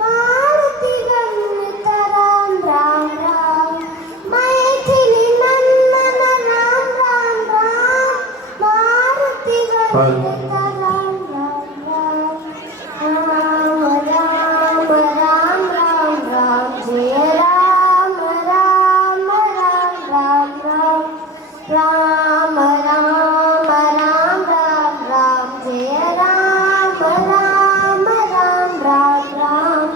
मारुति गणित राम राम राम मैथिली नंदन राम राम राम मारुति गणित राम राम राम राम राम राम राम जय राम राम राम राम राम राम राम राम राम राम जय राम राम राम राम राम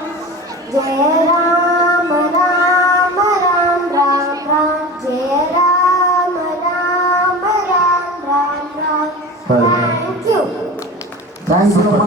जय राम राम राम राम राम जय राम राम राम राम राम थैंक यू